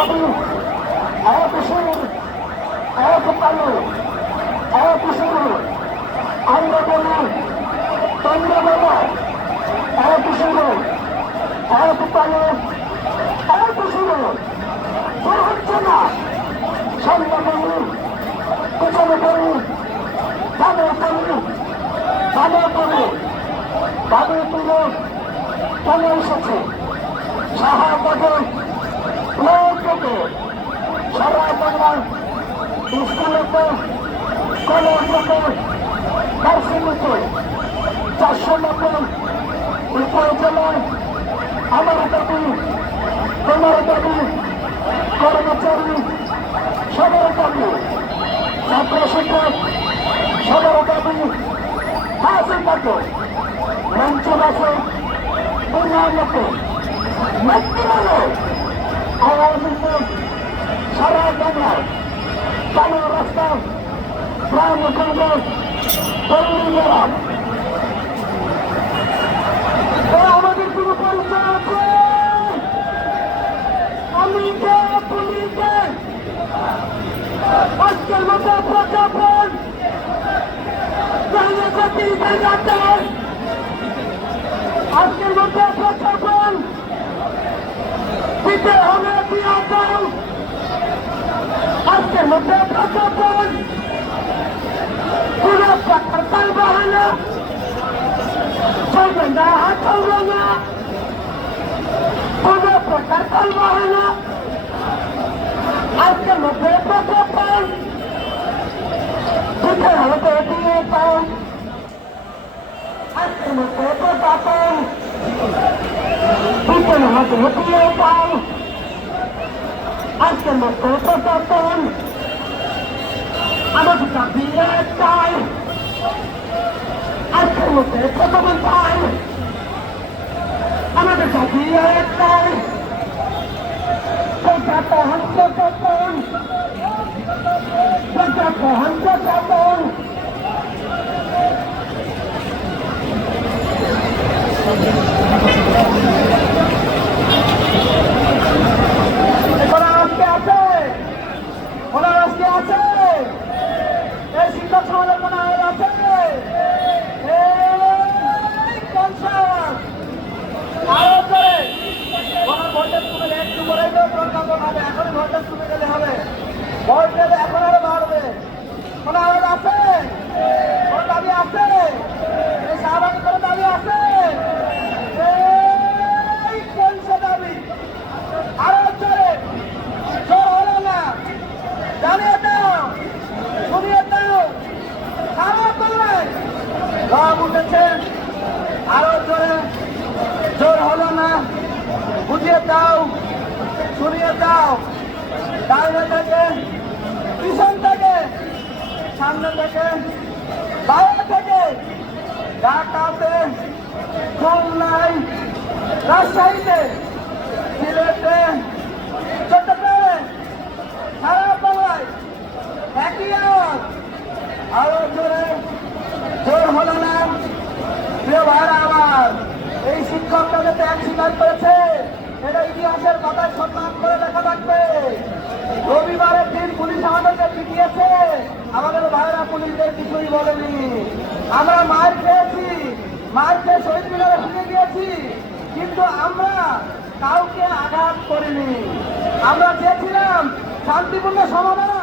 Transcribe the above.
দাবি এক সুর এক পালু এক সুর আমরা বলি তোমরা বলো এক সুর এক পালু এক সুর তোর হচ্ছে না সামনে বলি পেছনে বলি ডানে বলি ডানে বলি ডানে তুলে চলে এসেছে লোক থেকে সারা বাংলা স্কুলেতে কলেজেতে ভার্সিটিতে চারশো নব্বই উপজেলায় আমার দাবি তোমার দাবি কর্মচারী সবার দাবি ছাত্র শিক্ষক সবার দাবি হাসিল থাকে মঞ্চ আছে উন্নয়নকে মন্ত্রণালয় আওয়ামী লীগ সারা বাংলায় কালো রাস্তা গ্রাম কংগ্রেস পল্লীরা আমাদের কোনো পরিচয় আছে আমি কে পুলিশ আজকের মতো প্রজ্ঞাপন আজকের মধ্যে প্রজ্ঞাপন দিতে হবে বিয়াদল আজকের মধ্যে প্রজ্ঞাপন কোন প্রকার চলবে না চলবে না চলবে না কোন প্রকার চলবে না আজকের প্রজ্ঞাপন দিতে হবে বিয়াদল আজকের মধ্যে দিতে হবে বিয়াদল আজকের মধ্যে প্রজ্ঞাপন আমাদের দাবি একটাই আজকের মধ্যে প্রজ্ঞাপন চাই আমাদের দাবি একটাই প্রজ্ঞাপন প্রজ্ঞাপন প্রজ্ঞাপন প্রজ্ঞাপন ওরা আজকে আছে ওরা আজকে আছে এই শিক্ষক সমাজের কোন আয়োগ আছে এই কনসার্ট আরও করে ওনার ভোল্টেজ কমে গেলে একটু করে তো প্রজ্ঞাপন হবে এখনই ভোল্টেজ কমে গেলে হবে ভোল্টেজ এখন আরও বাড়বে। কোন আয়োগ আছে? কোন দাবি আছে? এই শাহবাগের কোনো দাবি আছে? দাবি। আরও জোরে। জোর হলো না। জানিয়ে দাও। শুনিয়ে দাও। খারাপ করবে রব উঠেছে। আরও জোরে। জোর হলো না। বুঝিয়ে দাও। শুনিয়ে দাও। পিছন থেকে সামনে থেকে বাইরে থেকে ঢাকাতে খুলনায় রাজশাহীতে সিলেটে চট্টগ্রামে সারা বাংলায় একই আওয়াজ। আরও জোরে, জোর হলো না। প্রিয় ভাইয়ের আওয়াজ এই শিক্ষকরা যে ত্যাগ স্বীকার করেছে, এটা ইতিহাসের পাতায় সম্মান করে লেখা থাকবে রবিবারের দিন পুলিশ আমাদেরকে পিটিয়েছে। ভাইরা কিছুই বলেনি। আমরা মার খেয়েছি, মার খেয়ে শহীদ মিনারে ভুলে গিয়েছি, কিন্তু আমরা কাউকে আঘাত করিনি। আমরা চেয়েছিলাম শান্তিপূর্ণ সমাধান